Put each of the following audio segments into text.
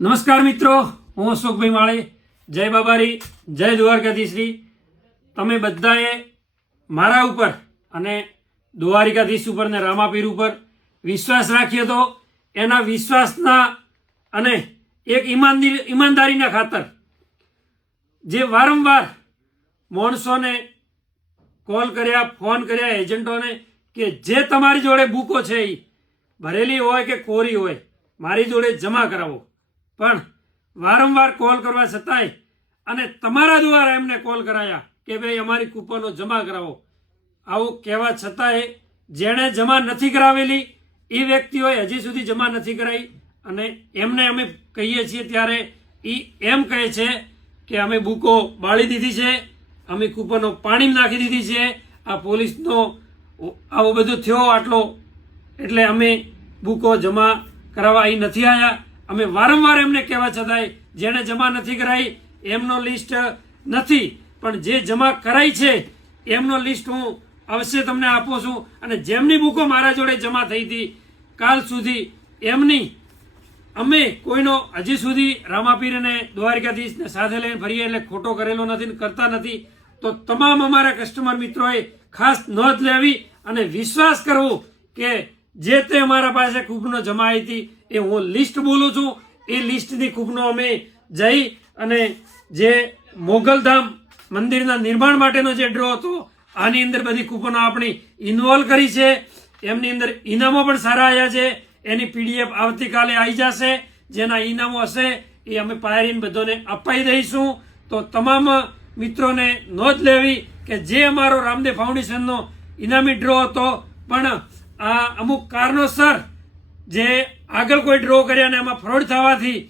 નમસ્કાર મિત્રો, હું અશોકભાઈ માળી જય બાબારી, જય દ્વારકાધીશ્રી. તમે બધાએ મારા ઉપર અને દ્વારિકાધીશ ઉપર ને રામાપીર ઉપર વિશ્વાસ રાખ્યો તો એના વિશ્વાસના અને એક ઈમાનદી, ઈમાનદારીના ખાતર જે વારંવાર માણસોને કોલ કર્યા, ફોન કર્યા એજન્ટોને કે જે તમારી જોડે બુકો છે એ ભરેલી હોય કે કોરી હોય, મારી જોડે જમા કરાવો. પણ વારંવાર કોલ કરવા છતાંય અને તમારા દ્વારા એમને કોલ કરાયા કે ભાઈ અમારી કૂપનો જમા કરાવો. આવું કહેવા છતાંય જેણે જમા નથી કરાવેલી એ વ્યક્તિઓએ હજી સુધી જમા નથી કરાવી અને એમને અમે કહીએ છીએ ત્યારે એ એમ કહે છે કે અમે બુકો બાળી દીધી છે, અમે કૂપનો પાણી નાખી દીધી છે, આ પોલીસનો આવો બધો થયો આટલો, એટલે અમે બુકો જમા કરાવવા અહીં નથી આવ્યા અમે વારંવાર એમને કહેવા છતાંય, જેણે જમા નથી કરાવી એમનો લિસ્ટ નથી. પણ જે જમા કરાઈ છે, એમનો લિસ્ટ હું અવશ્ય તમને આપું છું. અને જેમની બુકો મારા જોડે જમા થઈ હતી, કાલ સુધી એમની અમે કોઈનો હજી સુધી રામાપીર અને દ્વારકાધીશને સાથે લઈને ફરીએ એટલે ખોટો કરેલો નથી કરતા નથી, તો તમામ અમારા કસ્ટમર મિત્રોએ ખાસ નોંધ લેવી અને વિશ્વાસ કરવો કે જે તે અમારા પાસે કૂપનો જમાઈ હતી, એ હું લિસ્ટ બોલું છું. એ લિસ્ટની કૂપનો અમે જઈ અને જે મોગલધામ મંદિરના નિર્માણ માટેનો જે ડ્રો હતો, આની અંદર બધી કૂપનો આપણી ઇન્વોલ્વ કરી છે. એમની અંદર ઇનામો પણ સારા આવ્યા છે. એની પીડીએફ આવતીકાલે આવી જશે. જેના ઇનામો હશે એ અમે પાયરીને બધોને અપાઈ દઈશું. તો તમામ મિત્રોને નોંધ લેવી કે જે અમારો રામદેવ ફાઉન્ડેશનનો ઇનામી ડ્રો હતો, પણ આ અમુક કારણોસર જે આગળ કોઈ ડ્રો કર્યા ને એમાં ફ્રોડ થવાથી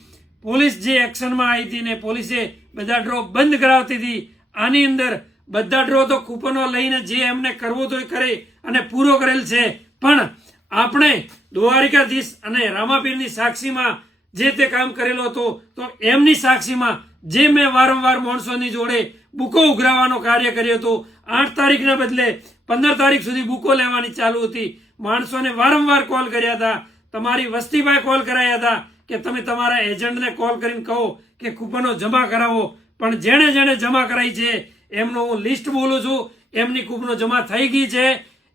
પોલીસ જે એક્શનમાં આવી હતી ને પોલીસે બધા ડ્રો બંધ કરાવતી હતી, આની અંદર બધા ડ્રો તો કૂપનો લઈને જે એમને કરવું તો એ કરે અને પૂરો કરેલ છે. પણ આપણે દ્વારિકાધીશ અને રામાપીરની સાક્ષીમાં જે તે કામ કરેલો હતો, તો એમની સાક્ષીમાં જે મેં વારંવાર માણસોની જોડે બુકો ઉઘરાવવાનો કાર્ય કર્યો હતો. આઠ તારીખના બદલે પંદર તારીખ સુધી બુકો લેવાની ચાલુ હતી. માણસોને વારંવાર કોલ કર્યા હતા. તમારી વસ્તીભાઈ કોલ કરાયા હતા કે તમે તમારા એજન્ટને કોલ કરીને કહો કે કૂપનો જમા કરાવો. પણ જેણે જેણે જમા કરાઈ છે, એમનું હું લિસ્ટ બોલું છું, એમની કૂપનો જમા થઈ ગઈ છે.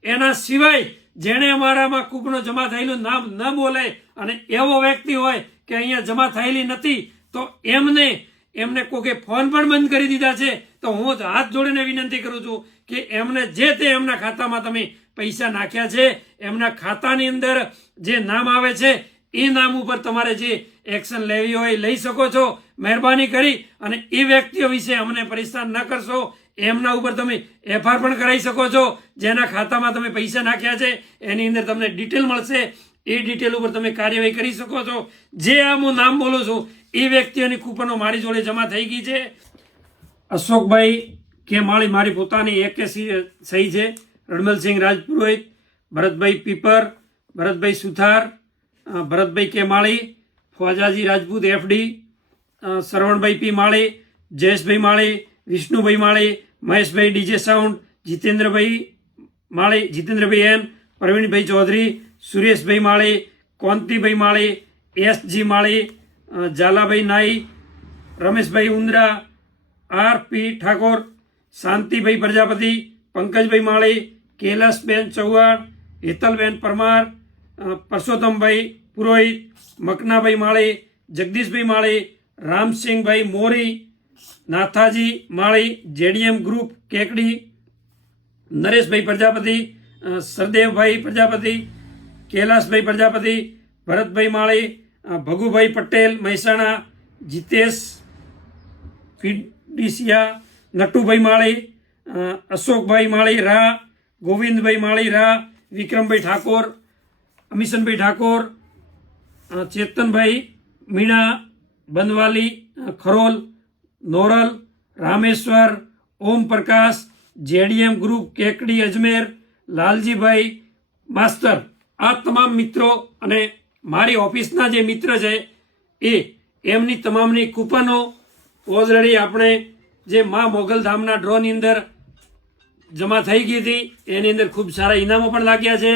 એના સિવાય જેણે અમારામાં કૂપનો જમા થયેલું નામ ન બોલે અને એવો વ્યક્તિ હોય કે અહીંયા જમા થયેલી નથી, તો એમને એમને કોકે ફોન પણ બંધ કરી દીધા છે. તો હું હાથ જોડીને વિનંતી કરું છું કે એમને જે તે એમના ખાતામાં તમે પૈસા નાખ્યા છે, એમના ખાતાની અંદર જે નામ આવે છે, એ નામ ઉપર તમારે જે એક્શન લેવી હોય લઈ શકો છો, મહેરબાની કરી અને એ વ્યક્તિઓ વિશે અમને પરેશાન ન કરશો. એમના ઉપર તમે એફઆર પણ કરાવી શકો છો. જેના ખાતામાં તમે પૈસા નાખ્યા છે, એની અંદર તમને ડિટેલ મળશે. એ ડિટેલ ઉપર તમે કાર્યવાહી કરી શકો છો. જે આ હું નામ બોલું છું, એ વ્યક્તિઓની કૂપનો મારી જોડે જમા થઈ ગઈ છે. અશોકભાઈ, કે માળી મારી પોતાની એક સહી છે. રણમલસિંહ રાજપુરોહિત, ભરતભાઈ પીપર, Bharatbhai Suthar Bharatbhai K Mali Khwajaji Rajput, FD Shravanbhai P Mali, Jayeshbhai Mali, Vishnubhai Mali, Maheshbhai DJ sound, Jitendrabhai Mali, Jitendrabhai N, Pravinbhai Chaudhari, Sureshbhai Mali, Kontibhai Mali, SG Mali Jhalabhai Nai, Rameshbhai Undra R P Thakor, Shantibhai Prajapati, Pankajbhai Mali, Kailasben Chauhan, Hetalben Parmar Parsottambhai Purohit, Makanabhai Mali, Jagdishbhai Mali, Ramsinhbhai Mori, Nathaji Mali, JDM group Kekdi, Nareshbhai Prajapati Sardevbhai Prajapati, Kailasbhai Prajapati, Bharatbhai Mali Bhagubhai Patel Mehsana, Jitesh ફિડિસિયા Natubhai Mali Ashokbhai Mali, રા, ગોવિંદભાઈ માળી, રા, Vikrambhai Thakor, Amishanbhai Thakor Chetanbhai Meena Banwali Kharol, Noral, Rameshwar, Om Prakash, JDM group, Kekdi Ajmer, Laljibhai master. આ તમામ મિત્રો અને મારી ઓફિસના જે મિત્ર છે એ, એમની તમામની કૂપનો ઓલરેડી આપણે જે મા મોગલધામના ડ્રોની અંદર જમા થઈ ગઈ હતી, એની અંદર ખૂબ સારા ઇનામો પણ લાગ્યા છે.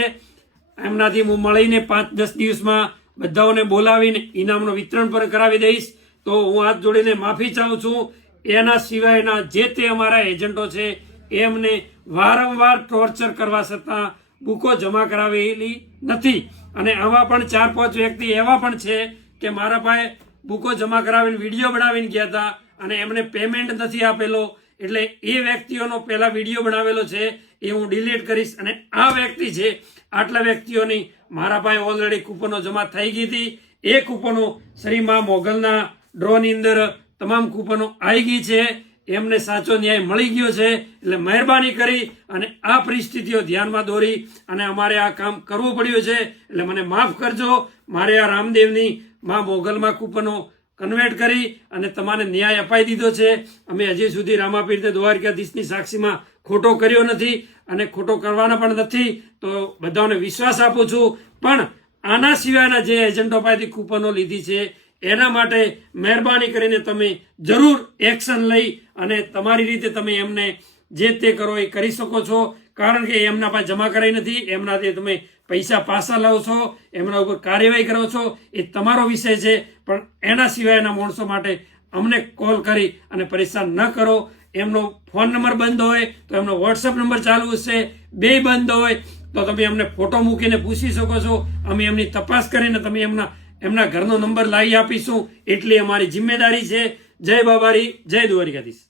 એમનાથી હું મળીને પાંચ દસ દિવસમાં બધાઓને બોલાવીને ઇનામનું વિતરણ પણ કરાવી દઈશ. તો હું હાથ જોડીને માફી ચાહું છું. એના સિવાયના જે તે અમારા એજન્ટો છે, એમને વારંવાર ટોર્ચર કરવા છતાં બુકો જમા કરાવેલી નથી. અને આવા પણ ચાર પાંચ વ્યક્તિ એવા પણ છે કે મારા પાસે બુકો જમા કરાવીને વીડિયો બનાવીને ગયા હતા અને એમને પેમેન્ટ નથી આપેલો. એટલે એ વ્યક્તિઓનો પહેલા વીડિયો બનાવેલો છે, એ હું ડિલીટ કરીશ અને આ વ્યક્તિ છે, આટલા વ્યક્તિઓની મારા પાસે ઓલરેડી કૂપનો જમા થઈ ગઈ હતી. એ કૂપનો શ્રી મા મોગલના ડ્રોની અંદર તમામ કૂપનો આવી ગઈ છે. એમને સાચો ન્યાય મળી ગયો છે. એટલે મહેરબાની કરી અને આ પરિસ્થિતિઓ ધ્યાનમાં દોરી અને અમારે આ કામ કરવું પડ્યું છે. એટલે મને માફ કરજો. મારે આ રામદેવની મા મોગલમાં કૂપનો કન્વર્ટ કરી અને તમારે ન્યાય અપાઈ દીધો છે. અમે હજી સુધી રામાપીરને દ્વારકાધીશની સાક્ષીમાં ખોટો કર્યો નથી અને ખોટો કરવાના પણ નથી. તો બધાને વિશ્વાસ આપું છું. પણ આના સિવાયના જે એજન્ટો પાસેથી કૂપનો લીધી છે, એના માટે મહેરબાની કરીને તમે જરૂર એક્શન લઈ અને તમારી રીતે તમે એમને જે તે કરો એ કરી શકો છો. કારણ કે એમના પાસે જમા કરાઈ નથી, એમનાથી તમે પૈસા પાછા લાવો છો, એમના ઉપર કાર્યવાહી કરો છો, એ તમારો વિષય છે. પણ એના સિવાયના માણસો માટે અમને કોલ કરી અને પરેશાન ન કરો. એમનો ફોન નંબર બંધ હોય તો એમનો વોટ્સઅપ નંબર ચાલુ હશે, બે બંધ હોય તો તમે એમને ફોટો મૂકીને પૂછી શકો છો. અમે એમની તપાસ કરીને તમે એમના એમના ઘરનો નંબર લાવી આપીશું. એટલી અમારી જિમ્મેદારી છે. જય બાબારી, જય દ્વારિકાધીશ.